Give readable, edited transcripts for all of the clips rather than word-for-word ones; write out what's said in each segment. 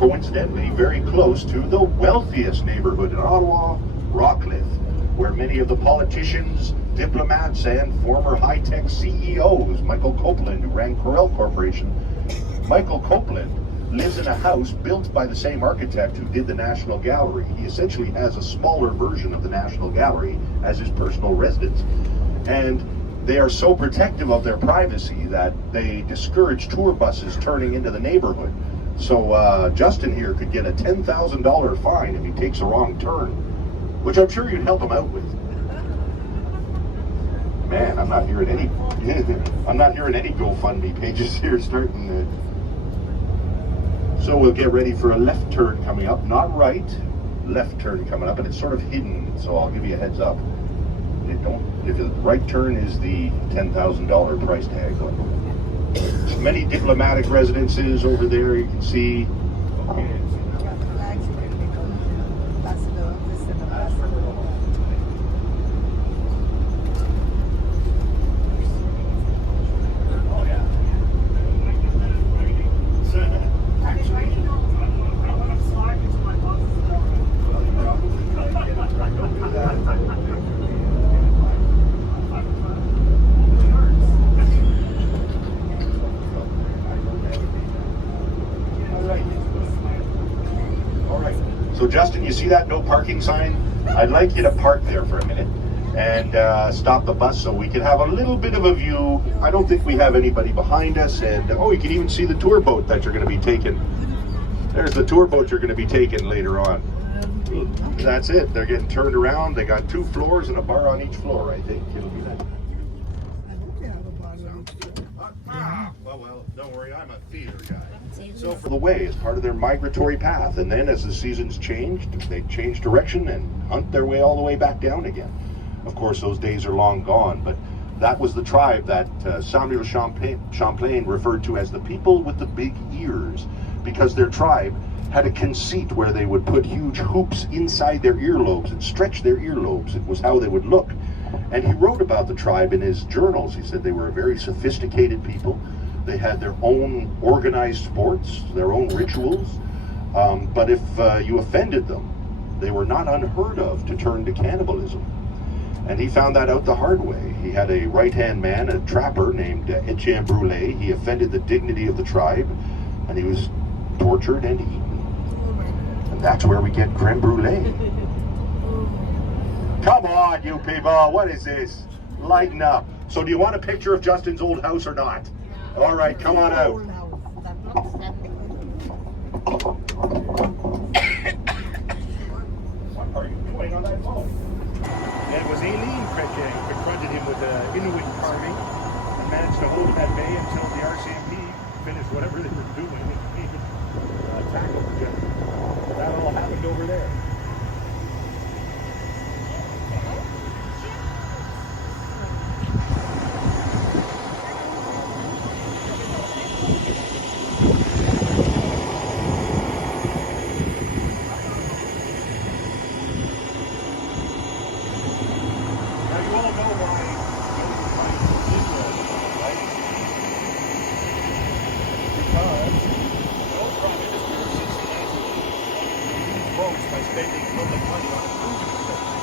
coincidentally very close to the wealthiest neighborhood in Ottawa, Rockcliffe, where many of the politicians, diplomats, and former high-tech CEOs, Michael Copeland, who ran Corel Corporation, Michael Copeland lives in a house built by the same architect who did the National Gallery. He essentially has a smaller version of the National Gallery as his personal residence. And they are so protective of their privacy that they discourage tour buses turning into the neighborhood. So Justin here could get a $10,000 fine if he takes a wrong turn, which I'm sure you'd help him out with. Man, I'm not hearing any GoFundMe pages here starting to. So we'll get ready for a left turn coming up, not right, left turn coming up, and it's sort of hidden, so I'll give you a heads up. If the right turn is the $10,000 price tag. Many diplomatic residences over there, you can see. So Justin, you see that no parking sign? I'd like you to park there for a minute and stop the bus so we can have a little bit of a view. I don't think we have anybody behind us, and oh, you can even see the tour boat that you're going to be taking. There's the tour boat you're going to be taking later on. That's it. They're getting turned around. They got 2 floors and a bar on each floor, I think. It'll be nice. Well, don't worry, I'm a theater guy. So for the way is part of their migratory path, and then as the seasons changed, they change direction and hunt their way all the way back down again. Of course, those days are long gone, but that was the tribe that Samuel Champlain referred to as the people with the big ears, because their tribe had a conceit where they would put huge hoops inside their earlobes and stretch their earlobes. It was how they would look. And he wrote about the tribe in his journals. He said they were a very sophisticated people. They had their own organized sports, their own rituals. But if you offended them, they were not unheard of to turn to cannibalism. And he found that out the hard way. He had a right-hand man, a trapper named Etienne Brûlé. He offended the dignity of the tribe, and he was tortured and eaten. And that's where we get creme brulee. Come on, you people, what is this? Lighten up. So do you want a picture of Justin's old house or not? All right, come on out. What are you doing on that phone? It was Aileen confronted him with Inuit carving and managed to hold him at bay until the RCMP finished whatever they were doing and tackled the gentleman. That all happened over there. By spending public money on improving the system.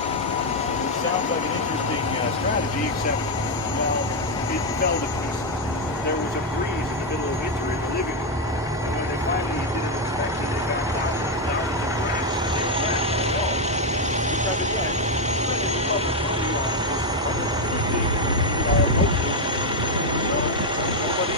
Which sounds like an interesting strategy, except, well, it fell to pieces. There was a breeze in the middle of winter in the living room, and when they finally did an inspection, they found thousands of bricks that they were left on the walls. Because again, spending the public money on this improving local, nobody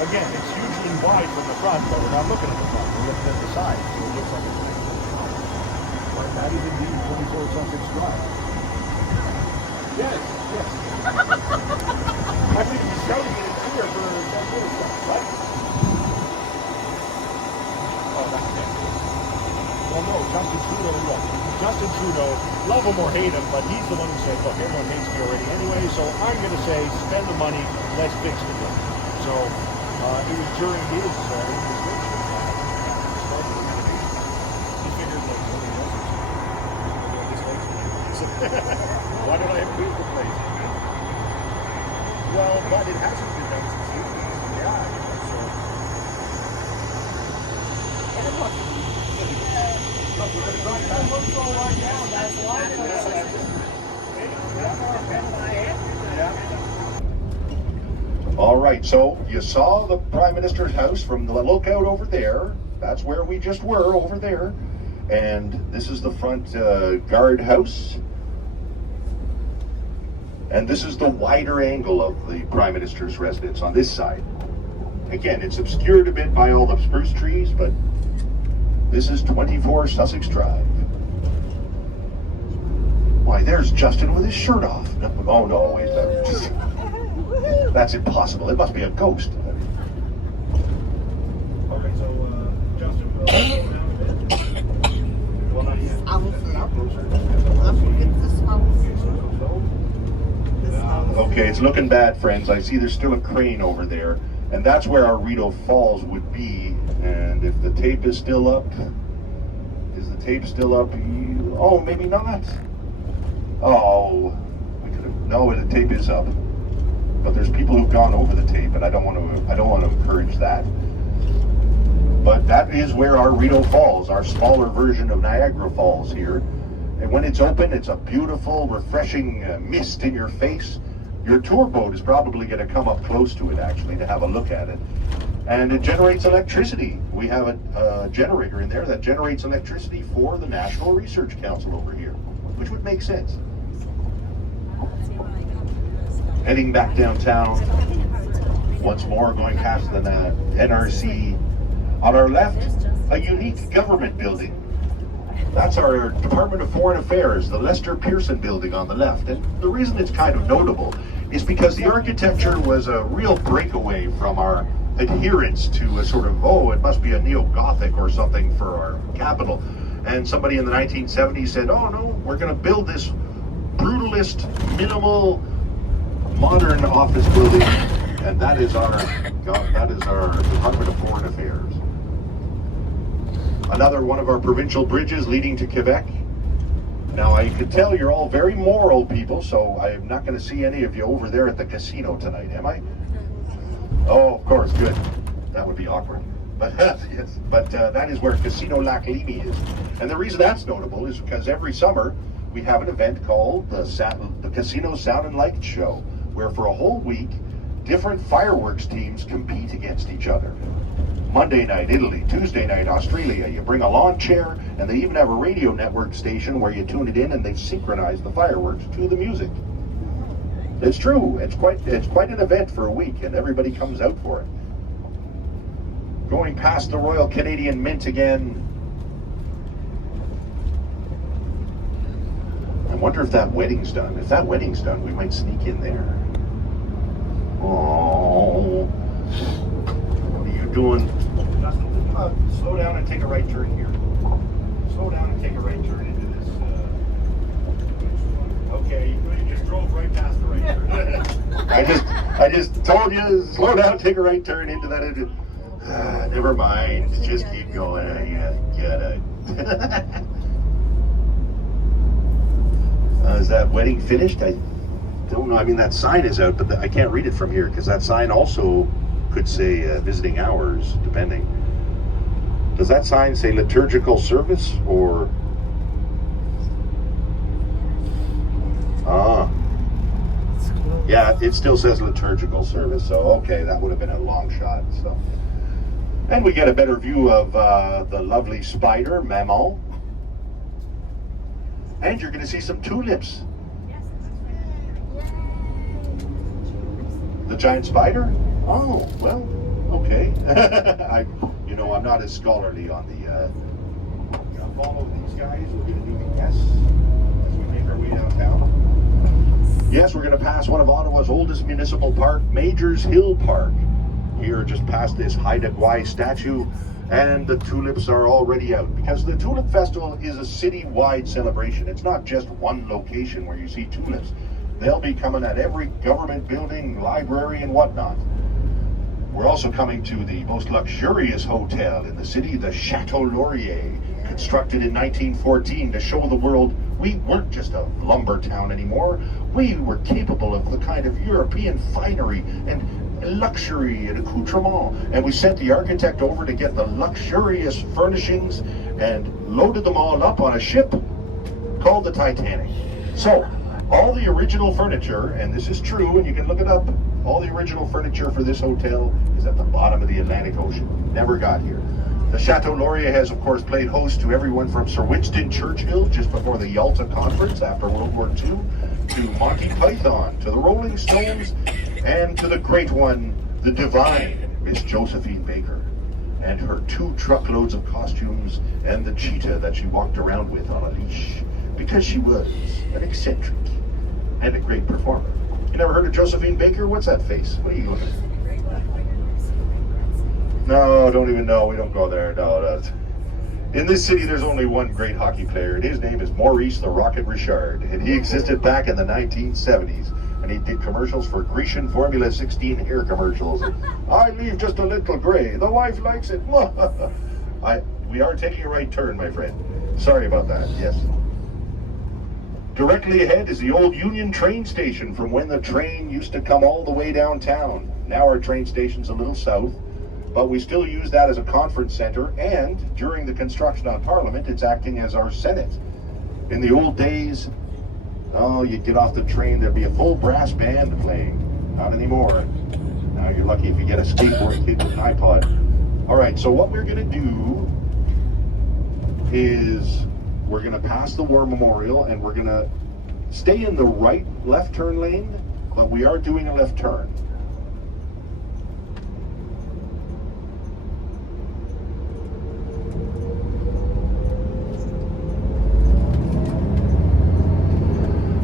Again, it's hugely wide from the front, but we're not looking at the front. We're looking at the side, so it looks like it's nice. But that is indeed 24 Sussex Drive. Yes, yes. I think he's shouting it in fear for 10 years, right? throw. Justin Trudeau, love him or hate him, but he's the one who said, look, everyone hates me already anyway, so I'm going to say, spend the money, let's fix the thing. So it was during his administration started the renovation. He figured that nobody else was this place. Why don't I improve the place? Well, but it hasn't been done since the 80s. Yeah, so. All right, so you saw the Prime Minister's house from the lookout over there. That's where we just were, over there. And this is the front guard house. And this is the wider angle of the Prime Minister's residence on this side. Again, it's obscured a bit by all the spruce trees, but this is 24 Sussex Drive. Why, there's Justin with his shirt off. Oh no, wait, that's impossible. It must be a ghost. Okay, so Justin will well, not yet. I will forget this house. Okay, it's looking bad, friends. I see there's still a crane over there, and that's where our Rideau Falls would be. And if the tape is still up, is the tape still up? Oh, maybe not. Oh, we could have. No, the tape is up. But there's people who've gone over the tape, and I don't want to encourage that. But that is where our Rideau Falls, our smaller version of Niagara Falls here. And when it's open, it's a beautiful, refreshing mist in your face. Your tour boat is probably going to come up close to it, actually, to have a look at it. And it generates electricity. We have a generator in there that generates electricity for the National Research Council over here, which would make sense. Heading back downtown, once more going past the NRC. On our left, a unique government building. That's our Department of Foreign Affairs, the Lester Pearson building on the left. And the reason it's kind of notable is because the architecture was a real breakaway from our adherence to a sort of, oh, it must be a neo-Gothic or something for our capital. And somebody in the 1970s said, oh no, we're going to build this brutalist, minimal, modern office building, and that is our Department of Foreign Affairs. Another one of our provincial bridges leading to Quebec. Now I can tell you're all very moral people, so I'm not going to see any of you over there at the casino tonight, am I? Oh, of course, good. That would be awkward. But yes, but that is where Casino Lac Limy is. And the reason that's notable is because every summer we have an event called the Casino Sound and Light Show, where for a whole week, different fireworks teams compete against each other. Monday night, Italy. Tuesday night, Australia. You bring a lawn chair, and they even have a radio network station where you tune it in and they synchronize the fireworks to the music. It's true. It's quite an event for a week, and everybody comes out for it. Going past the Royal Canadian Mint again. I wonder if that wedding's done. If that wedding's done, we might sneak in there. Oh, what are you doing? Slow down and take a right turn here. Slow down and take a right turn into this. Okay, you just drove right past the right turn. I just told you, slow down, take a right turn into that. Never mind, just keep going. Get it. Is that wedding finished? I don't know. I mean, that sign is out, but I can't read it from here because that sign also could say visiting hours, depending. Does that sign say liturgical service or? Yeah, it still says liturgical service. So okay, that would have been a long shot. So, and we get a better view of the lovely spider, Maman. And you're going to see some tulips. The giant spider? Oh, well, okay. I'm not as scholarly on the. Gonna follow these guys. We're going to do the S as we make our way downtown. Yes, we're going to pass one of Ottawa's oldest municipal park, Major's Hill Park. Here, just past this Haida Gwaii statue, And the tulips are already out, because the Tulip Festival is a city-wide celebration. It's not just one location where you see tulips. They'll be coming at every government building, library, and whatnot. We're also coming to the most luxurious hotel in the city, the Chateau Laurier, constructed in 1914 to show the world we weren't just a lumber town anymore. We were capable of the kind of European finery and luxury and accoutrement. And we sent the architect over to get the luxurious furnishings and loaded them all up on a ship called the Titanic. So, all the original furniture, and this is true, and you can look it up, all the original furniture for this hotel is at the bottom of the Atlantic Ocean. Never got here. The Chateau Laurier has, of course, played host to everyone from Sir Winston Churchill just before the Yalta Conference after World War II, to Monty Python, to the Rolling Stones, and to the great one, the divine Miss Josephine Baker, and her 2 truckloads of costumes and the cheetah that she walked around with on a leash, because she was an eccentric and a great performer. You never heard of Josephine Baker? What's that face? What are you looking at? No, don't even know. We don't go there. No, that's... In this city, there's only one great hockey player, and his name is Maurice the Rocket Richard, and he existed back in the 1970s, and he did commercials for Grecian Formula 16 hair commercials. I leave just a little gray. The wife likes it. We are taking a right turn, my friend. Sorry about that. Yes. Directly ahead is the old Union train station from when the train used to come all the way downtown. Now our train station's a little south, but we still use that as a conference center, and during the construction on Parliament, it's acting as our Senate. In the old days, you'd get off the train, there'd be a full brass band playing. Not anymore. Now you're lucky if you get a skateboard kid with an iPod. All right, so what we're gonna do is we're gonna pass the War Memorial, and we're gonna stay in the left turn lane, but we are doing a left turn.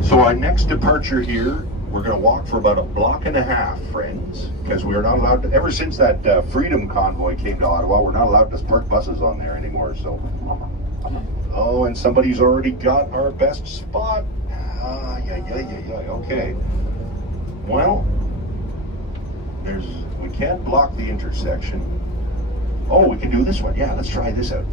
So our next departure here, we're going to walk for about 1.5 blocks, friends, because we are not allowed to, ever since that Freedom Convoy came to Ottawa, we're not allowed to park buses on there anymore, so. Oh, and somebody's already got our best spot. Okay. Well, we can't block the intersection. Oh, we can do this one. Yeah, let's try this out.